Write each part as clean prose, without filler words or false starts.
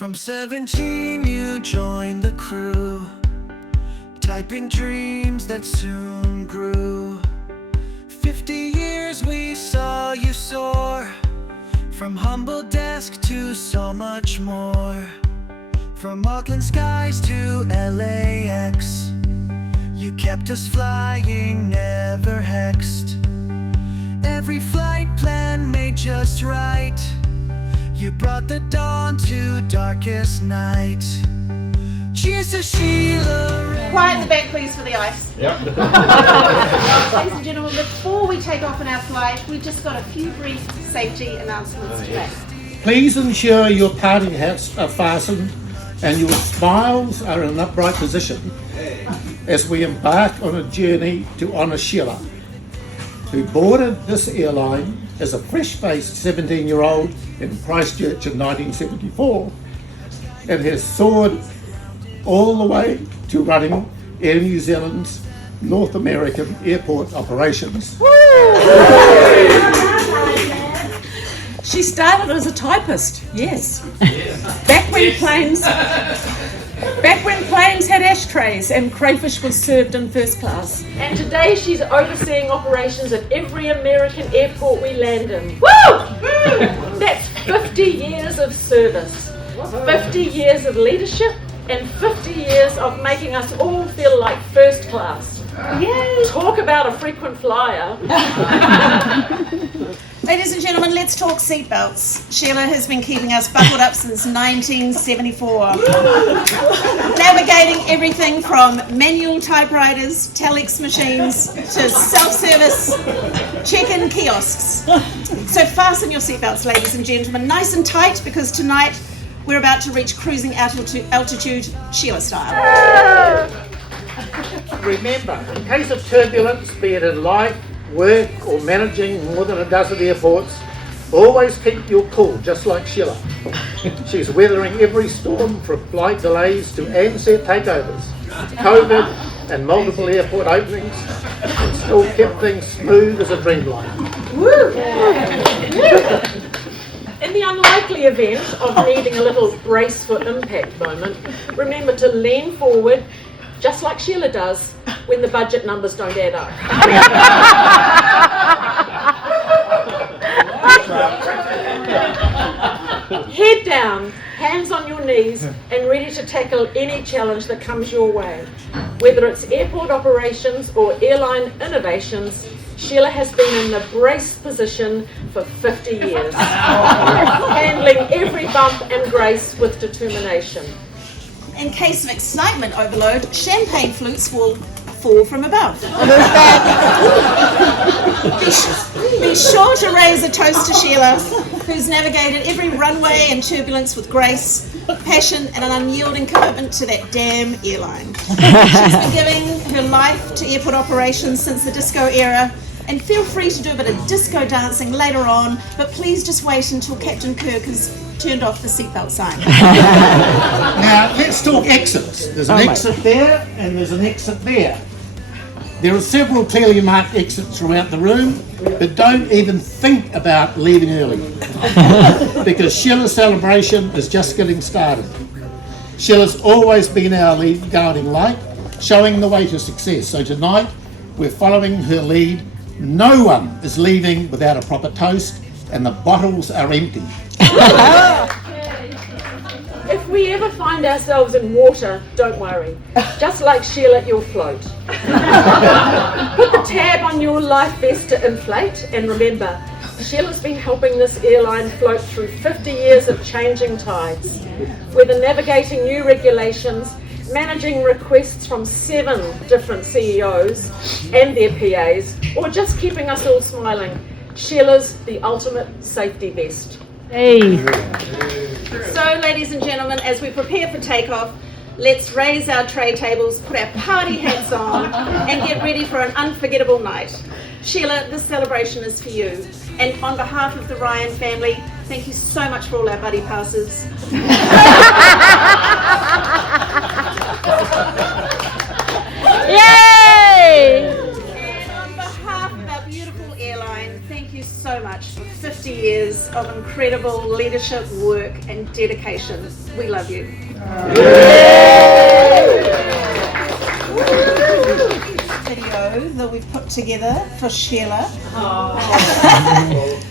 From 17 you joined the crew, typing dreams that soon grew. 50 years we saw you soar, from humble desk to so much more. From Auckland skies to LAX, you kept us flying, never hexed. Every flight plan made just right, you brought the dawn to darkest night. Cheers to Sheila. Quiet in the back, please, for the ice. Yep. Ladies and gentlemen, before we take off on our flight, we've just got a few brief safety announcements to make. Please ensure your party hats are fastened and your smiles are in an upright position as we embark on a journey to honour Sheila, who boarded this airline as a fresh-faced 17-year-old in Christchurch in 1974 and has soared all the way to running Air New Zealand's North American airport operations. She started as a typist, yes. Back when planes had ashtrays and crayfish was served in first class. And today she's overseeing operations at every American airport we land in. Woo! That's 50 years of service, 50 years of leadership, and 50 years of making us all feel like first class. Yay! Talk about a frequent flyer. Ladies and gentlemen, let's talk seatbelts. Sheila has been keeping us buckled up since 1974. Navigating everything from manual typewriters, telex machines, to self-service check-in kiosks. So fasten your seatbelts, ladies and gentlemen, nice and tight, because tonight we're about to reach cruising altitude Sheila style. Remember, in case of turbulence, be it in life, work or managing more than a dozen airports, always keep your cool, just like Sheila. She's weathering every storm, from flight delays to handset takeovers, COVID and multiple airport openings, and still kept things smooth as a dreamliner. In the unlikely event of needing a little brace for impact moment, remember to lean forward, just like Sheila does, when the budget numbers don't add up. Head down, hands on your knees, and ready to tackle any challenge that comes your way. Whether it's airport operations or airline innovations, Sheila has been in the brace position for 50 years, handling every bump and grace with determination. In case of excitement overload, champagne flutes will fall from above. Be sure to raise a toast to Sheila, who's navigated every runway and turbulence with grace, passion, and an unyielding commitment to that damn airline. She's been giving her life to airport operations since the disco era, and feel free to do a bit of disco dancing later on, but please just wait until Captain Kirk has turned off the seatbelt sign. Now, let's talk exits. There's an exit there and there's an exit there. There are several clearly marked exits throughout the room, but don't even think about leaving early, because Sheila's celebration is just getting started. Sheila's always been our lead guiding light, showing the way to success. So tonight, we're following her lead. No one is leaving without a proper toast, and the bottles are empty. If we ever find ourselves in water, don't worry. Just like Sheila, you'll float. Put the tab on your life vest to inflate, and remember, Sheila's been helping this airline float through 50 years of changing tides. Whether navigating new regulations, managing requests from 7 different CEOs and their PAs, or just keeping us all smiling, Sheila's the ultimate safety vest. Hey. So, ladies and gentlemen, as we prepare for takeoff, let's raise our tray tables, put our party hats on, and get ready for an unforgettable night. Sheila, this celebration is for you. And on behalf of the Ryan family, thank you so much for all our buddy passes. Yay! And on behalf of our beautiful airline, thank you so much for 50 60 years of incredible leadership, work, and dedication. We love you. Video that we've put together for Sheila.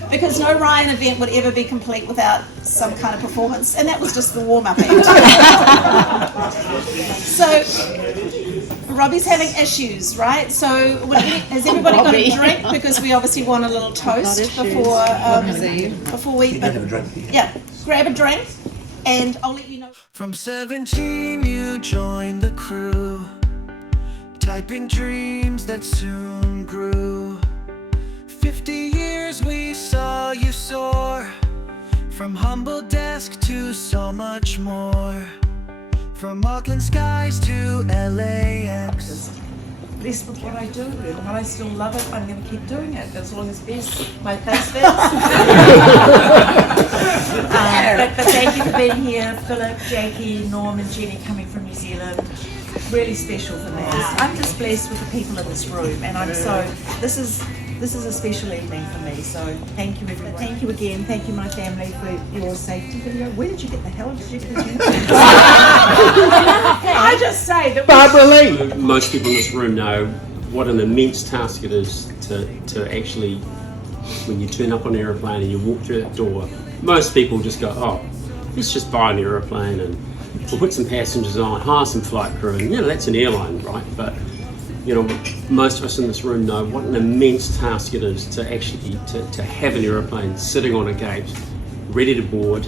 Because no Ryan event would ever be complete without some kind of performance, and that was just the warm-up act. So Robbie's having issues, right? So has everybody got a drink? Because we obviously want a little toast before we. Yeah, grab a drink, and I'll let you know. From 17 you joined the crew, typing dreams that soon grew. 50 years we saw you soar, from humble desk to so much more. From Auckland skies to LAX. Blessed with what I do, and while I still love it, I'm going to keep doing it as long as my face fits. But thank you for being here, Philip, Jackie, Norm, and Jenny coming from New Zealand. Really special for me. I'm just blessed with the people in this room, and this is a special evening for me. So thank you, everyone. Thank you again. Thank you, my family, for your safety video. Where did you get the hell? Did you get I just say that Barbara Lee. Most people in this room know what an immense task it is to actually, when you turn up on an aeroplane and you walk through that door, most people just go, oh, let's just buy an aeroplane and we'll put some passengers on, hire some flight crew, and that's an airline, right? But most of us in this room know what an immense task it is to actually to have an aeroplane sitting on a gate, ready to board,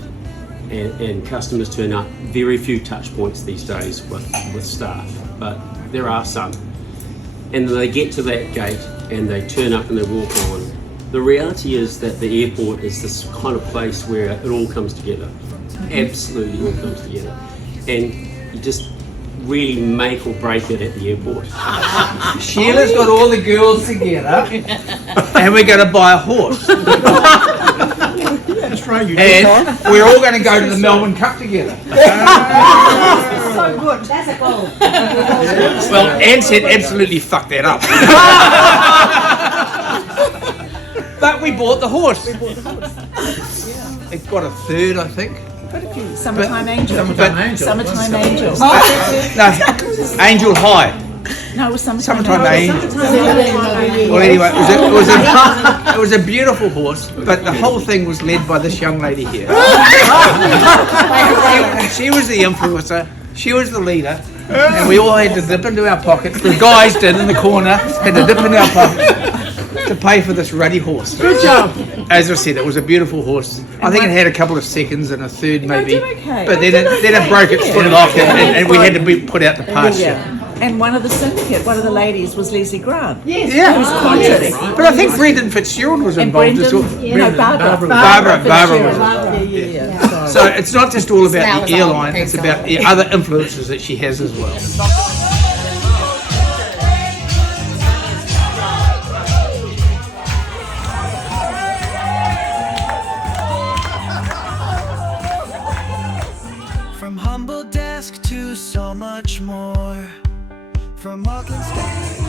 and customers turn up. Very few touch points these days with staff, but there are some. And then they get to that gate and they turn up and they walk on. The reality is that the airport is this kind of place where it all comes together. Absolutely all comes together. And you just really make or break it at the airport. Sheila's got all the girls together and we're going to buy a horse. That's right, you And we're all going to go to the Melbourne Cup together. so good. That's a goal. Well, Anne said absolutely fuck that up. But we bought the horse. It got a third, I think. Summertime Angel. Summertime Angel. No, Angel High. No, it was Summertime Angel. Well, anyway, it was a beautiful horse, but the whole thing was led by this young lady here. She was the influencer, she was the leader, and we all had to dip into our pockets. The guys did in the corner, had to dip into our pockets to pay for this ruddy horse. Good job. As I said, it was a beautiful horse. I think it had a couple of seconds and a third maybe, did okay. but then it broke its foot off, and we had to be put out the pasture. Yeah. And one of the syndicate, one of the ladies was Leslie Grant. Yes. Yeah, Who's quoted. but I think Brendan Fitzgerald was And involved as well. Brendan, no, Barbara. Barbara was. Yeah. So it's not just all about the airline; it's about the other influences that she has as well. From humble desk to so much more. From Auckland skies.